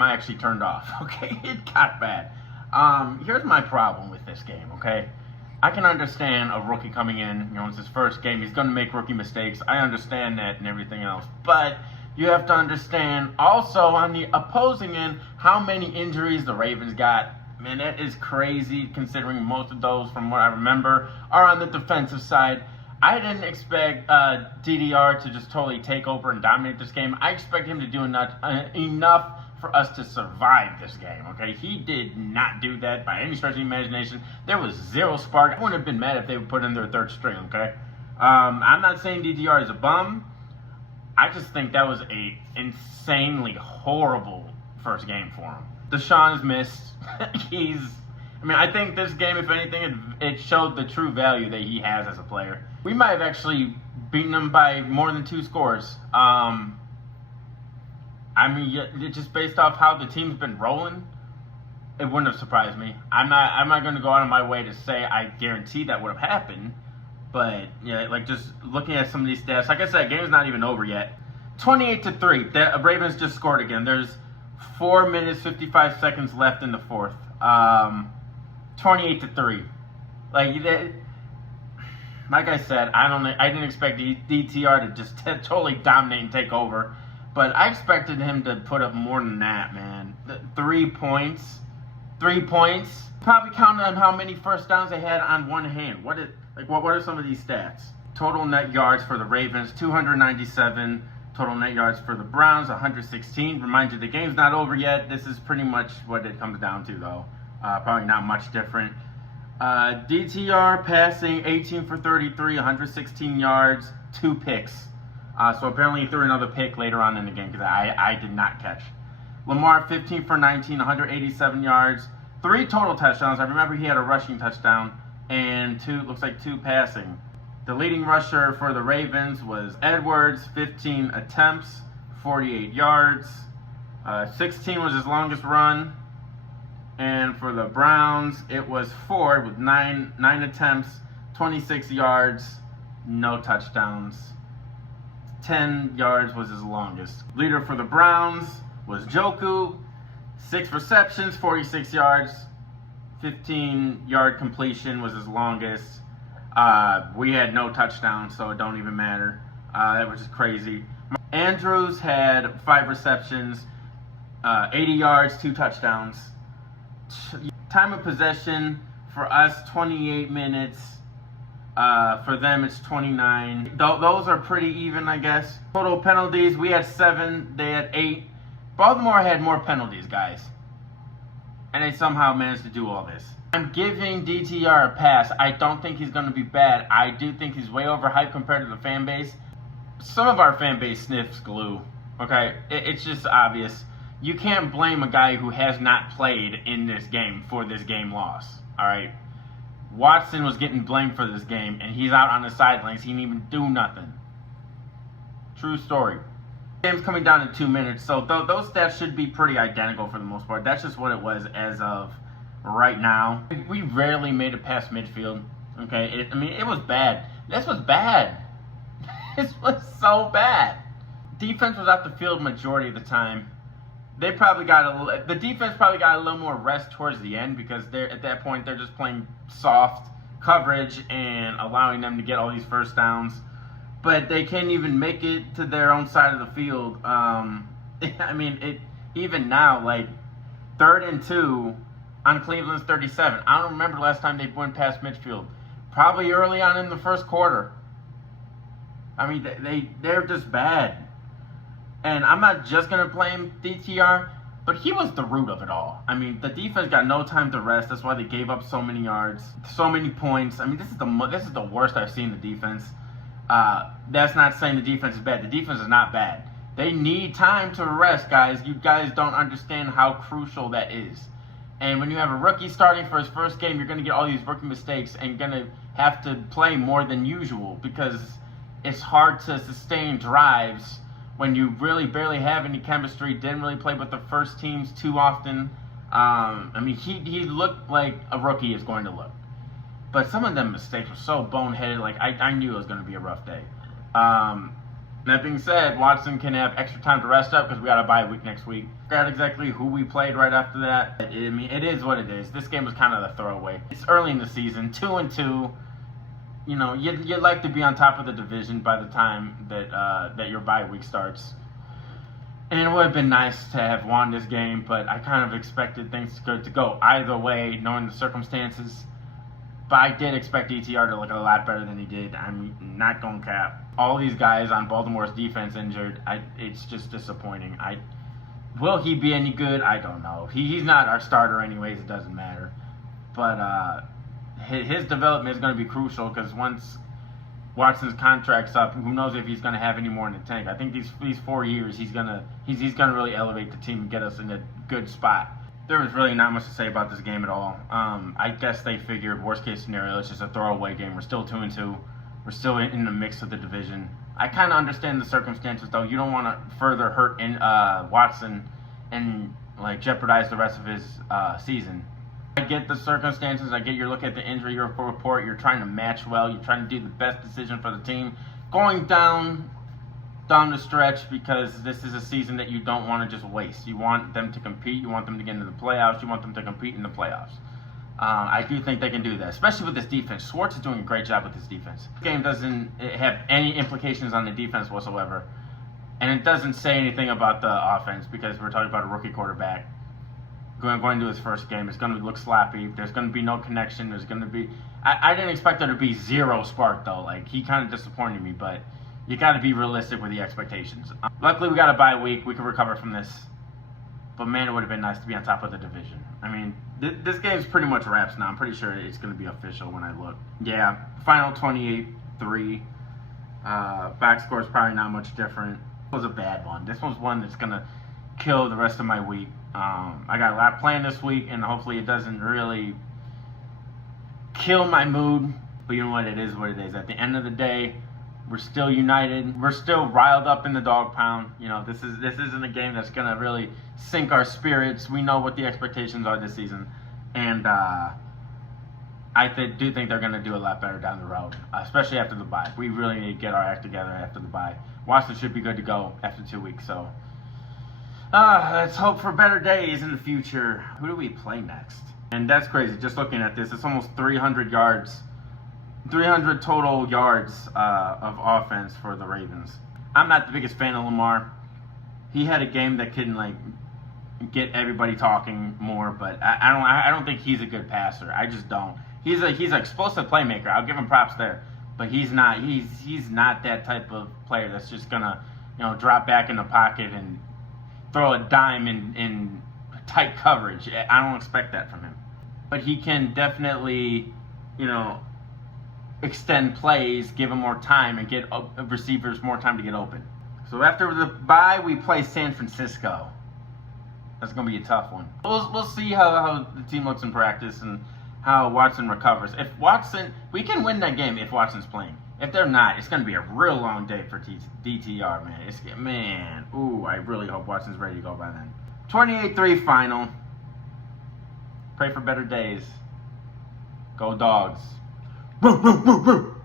game I actually turned off. Okay, it got bad. Here's my problem with this game. Okay, I can understand a rookie coming in. You know, it's his first game. He's going to make rookie mistakes. I understand that and everything else. But you have to understand also on the opposing end how many injuries the Ravens got. Man, that is crazy considering most of those, from what I remember, are on the defensive side. I didn't expect DDR to just totally take over and dominate this game. I expect him to do enough for us to survive this game, okay? He did not do that by any stretch of the imagination. There was zero spark. I wouldn't have been mad if they would put in their third string, okay? I'm not saying DDR is a bum. I just think that was a insanely horrible first game for him. Deshaun is missed. I think this game, if anything, it showed the true value that he has as a player. We might have actually beaten him by more than 2 scores. Just based off how the team's been rolling, it wouldn't have surprised me. I'm not going to go out of my way to say I guarantee that would have happened. But yeah, like just looking at some of these stats, like I said, game's not even over yet. 28-3. The Ravens just scored again. There's 4 minutes 55 seconds left in the fourth. 28-3. Like I said, I didn't expect DTR to just totally dominate and take over, but I expected him to put up more than that, man. 3 points. 3 points. Probably counted on how many first downs they had on one hand. What are some of these stats? Total net yards for the Ravens, 297. Total net yards for the Browns, 116. Remind you, the game's not over yet. This is pretty much what it comes down to, though. Probably not much different. DTR passing 18 for 33, 116 yards, 2 picks. So apparently he threw another pick later on in the game because I did not catch. Lamar 15 for 19, 187 yards, 3 total touchdowns. I remember he had a rushing touchdown and 2 passing. The leading rusher for the Ravens was Edwards, 15 attempts, 48 yards. 16 was his longest run. And for the Browns, it was 4 with 9 attempts, 26 yards, no touchdowns. 10 yards was his longest. Leader for the Browns was Joku, 6 receptions, 46 yards, 15-yard completion was his longest. We had no touchdowns, so it don't even matter. That was just crazy. Andrews had 5 receptions, 80 yards, 2 touchdowns. Time of possession for us, 28 minutes. For them, it's 29. Those are pretty even, I guess. Total penalties, we had 7. They had 8. Baltimore had more penalties, guys. And they somehow managed to do all this. I'm giving DTR a pass. I don't think he's going to be bad. I do think he's way overhyped compared to the fan base. Some of our fan base sniffs glue. Okay? It's just obvious. You can't blame a guy who has not played in this game for this game loss. Alright? Watson was getting blamed for this game, and he's out on the sidelines. He didn't even do nothing. True story. Game's coming down in 2 minutes, so those stats should be pretty identical for the most part. That's just what it was as of right now. We rarely made it past midfield. Okay? It was bad. This was bad. This was so bad. Defense was out the field majority of the time. The defense probably got a little more rest towards the end because at that point they're just playing soft coverage and allowing them to get all these first downs. But they can't even make it to their own side of the field. Even now, 3rd and 2 on Cleveland's 37. I don't remember the last time they went past midfield. Probably early on in the first quarter. They're just bad. And I'm not just going to blame DTR, but he was the root of it all. The defense got no time to rest. That's why they gave up so many yards, so many points. This is the worst I've seen the defense. That's not saying the defense is bad. The defense is not bad. They need time to rest, guys. You guys don't understand how crucial that is. And when you have a rookie starting for his first game, you're going to get all these rookie mistakes and going to have to play more than usual because it's hard to sustain drives when you really barely have any chemistry, didn't really play with the first teams too often. He looked like a rookie is going to look. But some of them mistakes were so boneheaded, I knew it was going to be a rough day. That being said, Watson can have extra time to rest up because we got a bye week next week. Forgot exactly who we played right after that. I mean, it is what it is. This game was kind of a throwaway. It's early in the season, 2-2. You know, you'd like to be on top of the division by the time that your bye week starts. And it would have been nice to have won this game, but I kind of expected things to go either way, knowing the circumstances. But I did expect ETR to look a lot better than he did. I'm not going to cap. All these guys on Baltimore's defense injured. It's just disappointing. Will he be any good? I don't know. He's not our starter anyways. It doesn't matter. But his development is going to be crucial because once Watson's contract's up, who knows if he's going to have any more in the tank. I think these 4 years he's gonna really elevate the team and get us in a good spot. There was really not much to say about this game at all. I guess they figured worst case scenario, it's just a throwaway game. We're still 2-2. We're still in the mix of the division. I kind of understand the circumstances though. You don't want to further hurt Watson and like jeopardize the rest of his season. I get the circumstances. I get you're looking at the injury report. You're trying to match well. You're trying to do the best decision for the team. Going down the stretch because this is a season that you don't want to just waste. You want them to compete. You want them to get into the playoffs. You want them to compete in the playoffs. I do think they can do that, especially with this defense. Schwartz is doing a great job with this defense. This game doesn't have any implications on the defense whatsoever. And it doesn't say anything about the offense because we're talking about a rookie quarterback going to his first game. It's going to look sloppy. There's going to be no connection. There's going to be... I didn't expect there to be zero spark, though. Like, he kind of disappointed me, but you got to be realistic with the expectations. Luckily, we got a bye week. We can recover from this. But, man, it would have been nice to be on top of the division. I mean, this game's pretty much wraps now. I'm pretty sure it's going to be official when I look. Yeah, final 28-3. Back score is probably not much different. It was a bad one. This one's one that's going to kill the rest of my week. I got a lot planned this week, and hopefully it doesn't really kill my mood. But you know what? It is what it is. At the end of the day, we're still united. We're still riled up in the dog pound. You know, this isn't a game that's gonna really sink our spirits. We know what the expectations are this season, and do think they're gonna do a lot better down the road, especially after the bye. We really need to get our act together after the bye. Washington should be good to go after 2 weeks. So. Let's hope for better days in the future. Who do we play next? And that's crazy. Just looking at this, it's almost 300 yards. 300 total yards of offense for the Ravens. I'm not the biggest fan of Lamar. He had a game that couldn't like get everybody talking more, but I don't think he's a good passer. I just don't. He's an explosive playmaker. I'll give him props there, but he's not that type of player that's just gonna drop back in the pocket and throw a dime in tight coverage. I don't expect that from him. But he can definitely, extend plays, give him more time, and get receivers more time to get open. So after the bye, we play San Francisco. That's going to be a tough one. We'll see how the team looks in practice and how Watson recovers. We can win that game if Watson's playing. If they're not, it's going to be a real long day for DTR, man. I really hope Watson's ready to go by then. 28-3 final. Pray for better days. Go Dogs. Woo, woo, woo, woo.